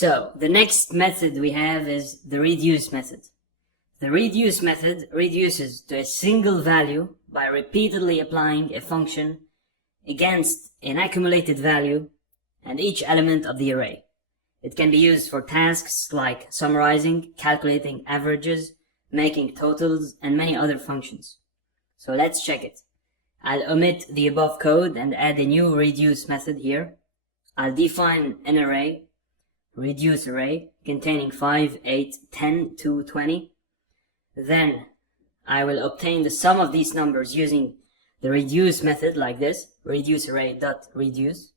So the next method we have is the reduce method. The reduce method reduces to a single value by repeatedly applying a function against an accumulated value and each element of the array. It can be used for tasks like summarizing, calculating averages, making totals, and many other functions. So let's check it. I'll omit the above code and add a new reduce method here. I'll define an array, reduce array, containing 5, 8, 10 to 20. Then I will obtain the sum of these numbers using the reduce method like this, reduce array.reduce.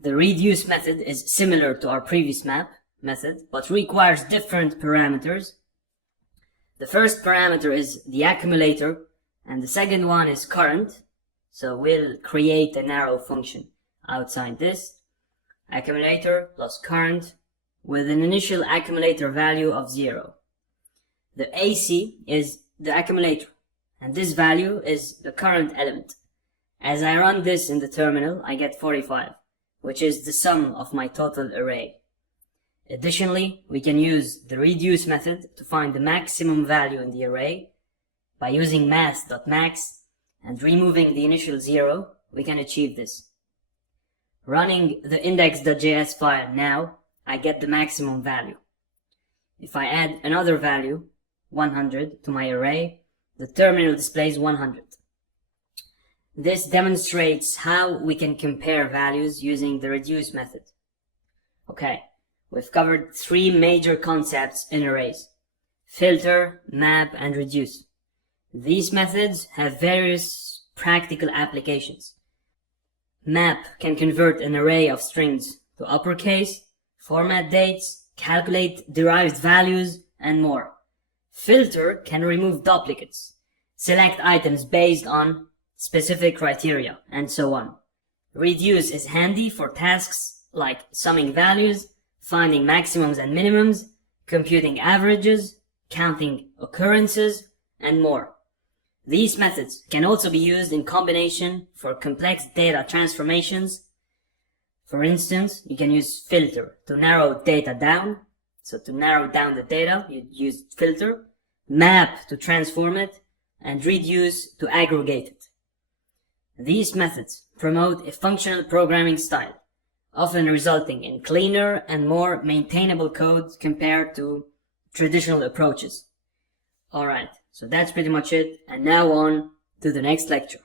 The reduce method is similar to our previous method, but requires different parameters. The first parameter is the accumulator, and the second one is current. So we'll create an arrow function outside this. Accumulator plus current with an initial accumulator value of 0. The AC is the accumulator, and this value is the current element. As I run this in the terminal, I get 45, which is the sum of my total array. Additionally, we can use the reduce method to find the maximum value in the array. By using math.max and removing the initial 0, we can achieve this. Running the index.js file now, I get the maximum value. If I add another value, 100, to my array, the terminal displays 100. This demonstrates how we can compare values using the reduce method. Okay, we've covered 3 major concepts in arrays: filter, map, and reduce. These methods have various practical applications. Map can convert an array of strings to uppercase, format dates, calculate derived values, and more. Filter can remove duplicates, select items based on specific criteria, and so on. Reduce is handy for tasks like summing values, finding maximums and minimums, computing averages, counting occurrences, and more. These methods can also be used in combination for complex data transformations. For instance, you can use filter to narrow data down. So to narrow down the data, you use filter, map to transform it, and reduce to aggregate it. These methods promote a functional programming style, often resulting in cleaner and more maintainable code compared to traditional approaches. Alright, so that's pretty much it, and now on to the next lecture.